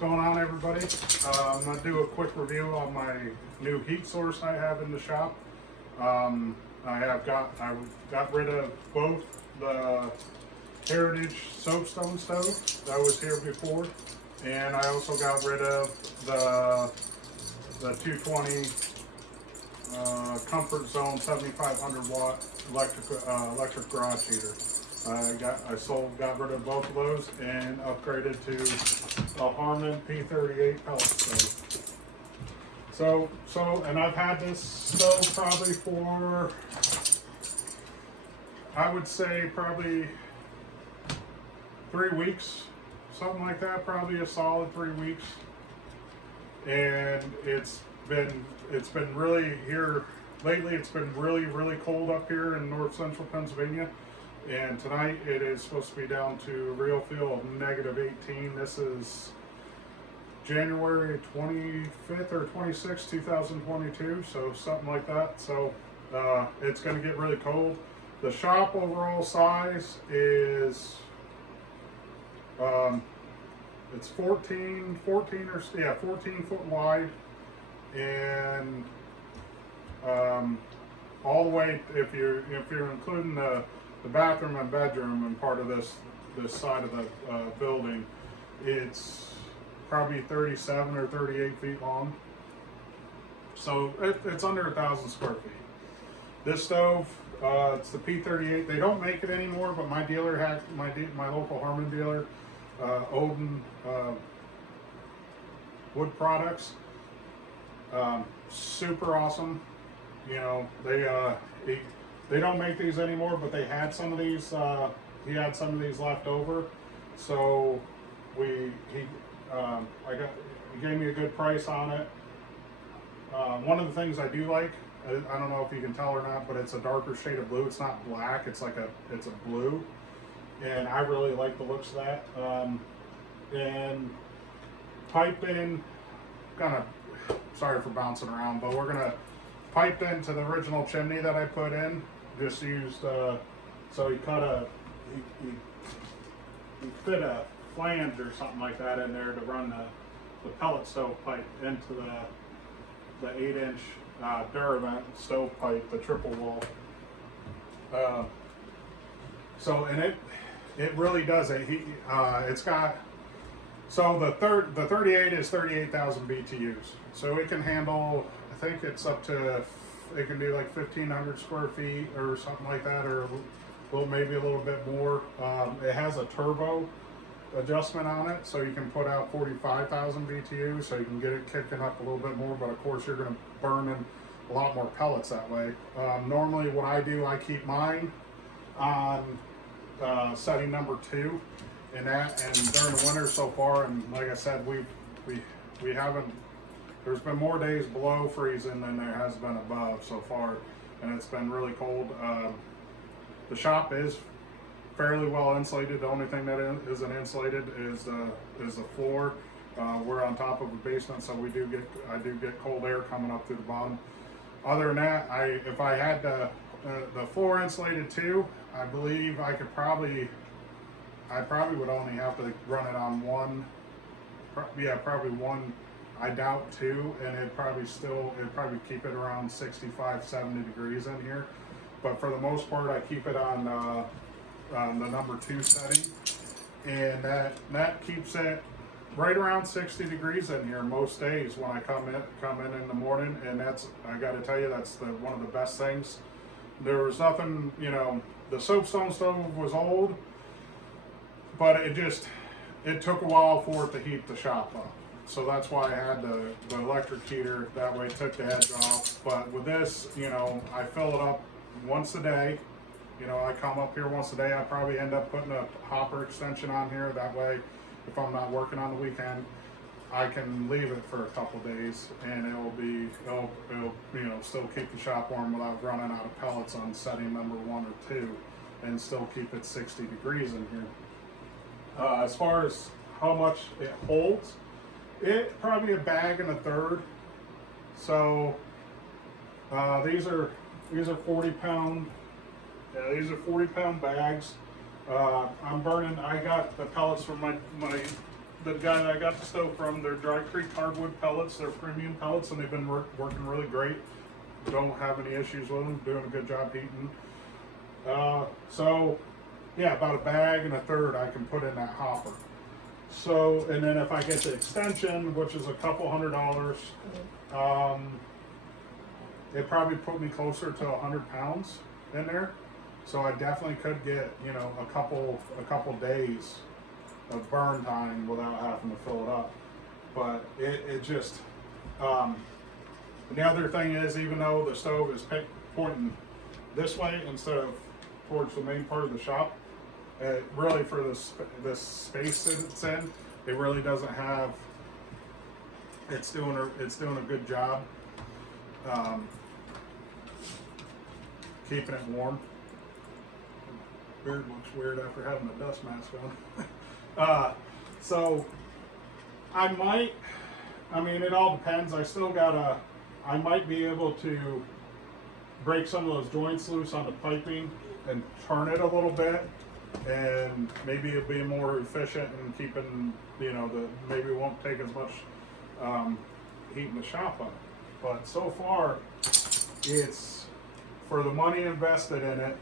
going on, everybody? I'm going to do a quick review on my new heat source I have in the shop. I got rid of both the Heritage soapstone stove that was here before, and I also got rid of the 220 Comfort Zone 7500 watt electric garage heater. I got rid of both of those and upgraded to a Harman P38 pellet stove. And I've had this stove probably for, I would say probably 3 weeks, something like that, probably a solid 3 weeks. And it's been really here lately. It's been really cold up here in north central Pennsylvania. And tonight it is supposed to be down to a real feel of -18. This is January 25th or 26th, 2022, so something like that. So it's going to get really cold. The shop overall size is it's 14 foot wide, and all the way, if you're including the bathroom and bedroom and part of this side of the building, it's probably 37 or 38 feet long. So it's under 1,000 square feet. This stove, it's the P38. They don't make it anymore, but my dealer had my local Harman dealer, Odin Wood Products. Super awesome. You know, they don't make these anymore, but they had some of these. He had some of these left over, so he gave me a good price on it. One of the things I do like, I don't know if you can tell or not, but it's a darker shade of blue. It's not black. It's a blue, and I really like the looks of that. And pipe in, sorry for bouncing around, but we're gonna pipe into the original chimney that I put in. Just used, so he fit a flange or something like that in there to run the pellet stove pipe into the 8-inch Duravent stove pipe, the triple wall. And it really does it. It's got, so the 38 is 38,000 BTUs, so it can handle, I think it's up to, it can do like 1,500 square feet or something like that, or maybe a little bit more. It has a turbo adjustment on it, so you can put out 45,000 BTU, so you can get it kicking up a little bit more, but of course you're going to burn in a lot more pellets that way. Normally what I do, I keep mine on setting number 2, and during the winter so far, and like I said, we haven't, there's been more days below freezing than there has been above so far, and it's been really cold. The shop is fairly well insulated. The only thing that isn't insulated is the floor. We're on top of a basement, so I do get cold air coming up through the bottom. Other than that, if I had the floor insulated too, I believe I probably would only have to run it on one. Probably one. I doubt 2, and it'd probably keep it around 65, 70 degrees in here. But for the most part, I keep it on the number 2 setting, and that keeps it right around 60 degrees in here most days when I come in the morning. And that's, I got to tell you, that's one of the best things. There was nothing, you know, the soapstone stove was old, but it took a while for it to heat the shop up. So that's why I had the electric heater, that way it took the edge off. But with this, you know, I fill it up once a day. You know, I come up here once a day. I probably end up putting a hopper extension on here. That way, if I'm not working on the weekend, I can leave it for a couple days, and it'll you know, still keep the shop warm without running out of pellets on setting number 1 or 2, and still keep it 60 degrees in here. As far as how much it holds, it probably a bag and a third. So these are 40-pound. Yeah, these are 40-pound bags. I'm burning. I got the pellets from my the guy that I got the stove from, they're Dry Creek hardwood pellets. They're premium pellets, and they've been working really great. Don't have any issues with them. Doing a good job heating. So yeah, about a bag and a third I can put in that hopper. So, and then if I get the extension, which is a couple $100, it probably put me closer to 100 pounds in there. So I definitely could get, you know, a couple days of burn time without having to fill it up. But it just, the other thing is, even though the stove is pointing this way instead of towards the main part of the shop, really for this space that it's in, it really doesn't have. It's doing a good job keeping it warm. Beard looks weird after having a dust mask on. So I mean, it all depends. I might be able to break some of those joints loose on the piping and turn it a little bit, and maybe it'll be more efficient in keeping, you know, maybe it won't take as much heat in the shop up. But so far, it's for the money invested in it.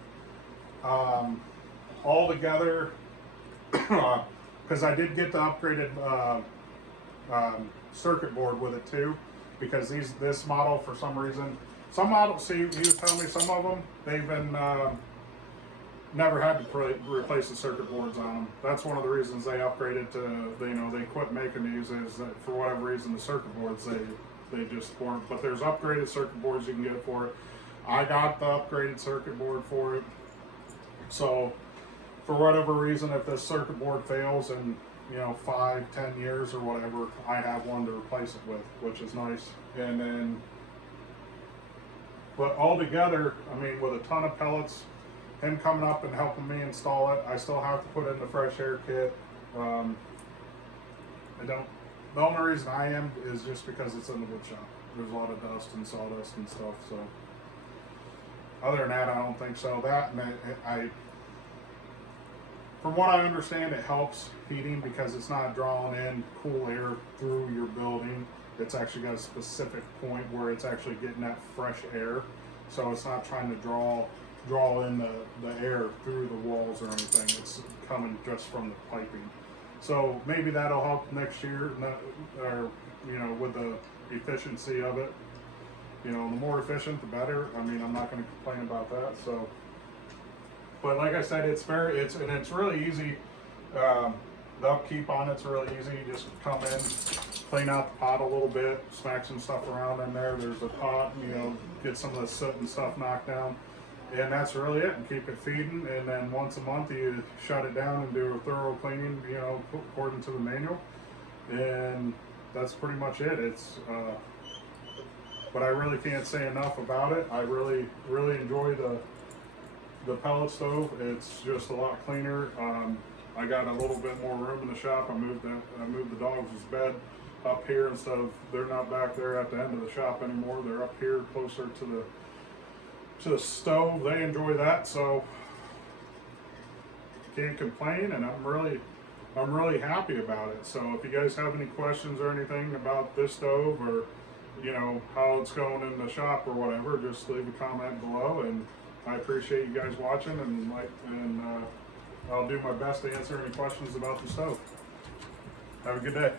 All together, because I did get the upgraded circuit board with it too, because this model, for some reason, some models, see, you tell me some of them, they've been never had to replace the circuit boards on them. That's one of the reasons they upgraded to, you know, they quit making these, is that for whatever reason the circuit boards, they just weren't. But there's upgraded circuit boards you can get for it. I got the upgraded circuit board for it. So for whatever reason, if this circuit board fails in, you know, 5-10 years or whatever, I have one to replace it with, which is nice. And then, but all together, I mean, with a ton of pellets, him coming up and helping me install it, I still have to put in the fresh air kit. The only reason I am is just because it's in the wood shop. There's a lot of dust and sawdust and stuff, so other than that, I don't think so. That, and from what I understand, it helps heating because it's not drawing in cool air through your building. It's actually got a specific point where it's actually getting that fresh air, so it's not trying to draw in the air through the walls or anything. It's coming just from the piping. So maybe that'll help next year, or, you know, with the efficiency of it. You know, the more efficient, the better. I mean, I'm not going to complain about that. So, but like I said, it's really easy. The upkeep on it's really easy. You just come in, clean out the pot a little bit, smack some stuff around in there. There's a pot, you know, get some of the soot and stuff knocked down, and that's really it. And keep it feeding. And then once a month, you shut it down and do a thorough cleaning, you know, according to the manual. And that's pretty much it. It's but I really can't say enough about it. I really enjoy the pellet stove. It's just a lot cleaner. I got a little bit more room in the shop. I moved the dogs' bed up here instead of, they're not back there at the end of the shop anymore. They're up here closer to the stove. They enjoy that, so can't complain, and I'm really happy about it. So if you guys have any questions or anything about this stove, or, you know, how it's going in the shop or whatever, just leave a comment below, and I appreciate you guys watching, and I'll do my best to answer any questions about the stove. Have a good day.